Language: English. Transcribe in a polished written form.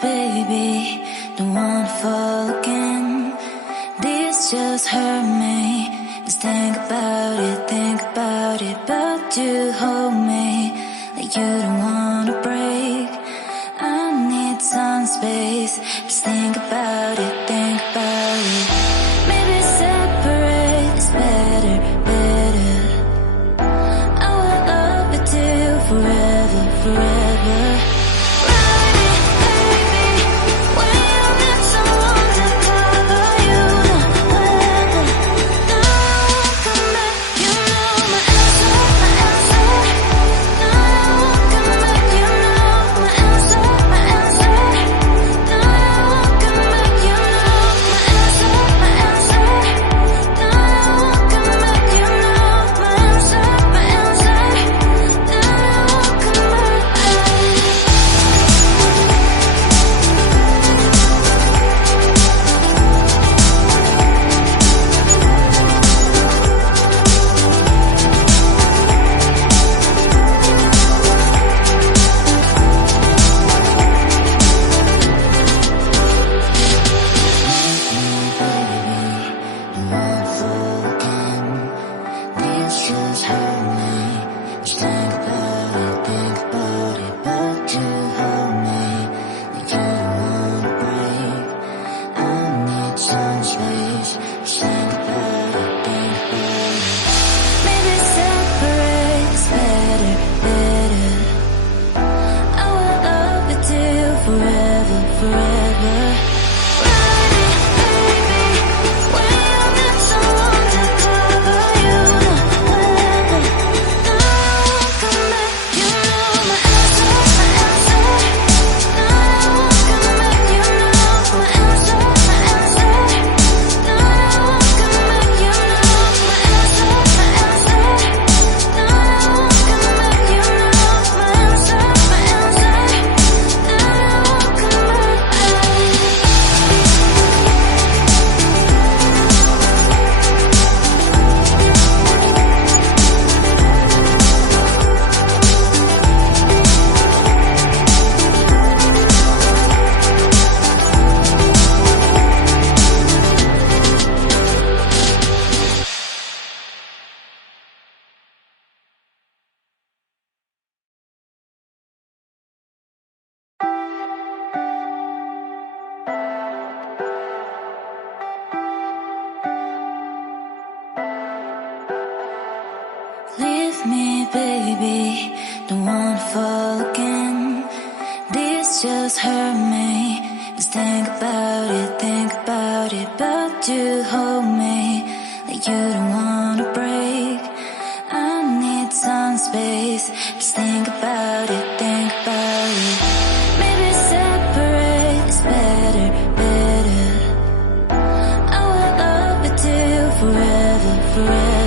baby, don't wanna fall again. This just hurt me. Just think about it, but you hold me like you don't wanna break. I need some space. Just think about it, maybe separate is better, better. I will love you till forever, forever. Leave me, baby, don't wanna fall again. This just hurt me. Just think about it, but you hold me like you don't wanna break. I need some space. Just think about it, maybe separate is better, better. I will love you till forever, forever.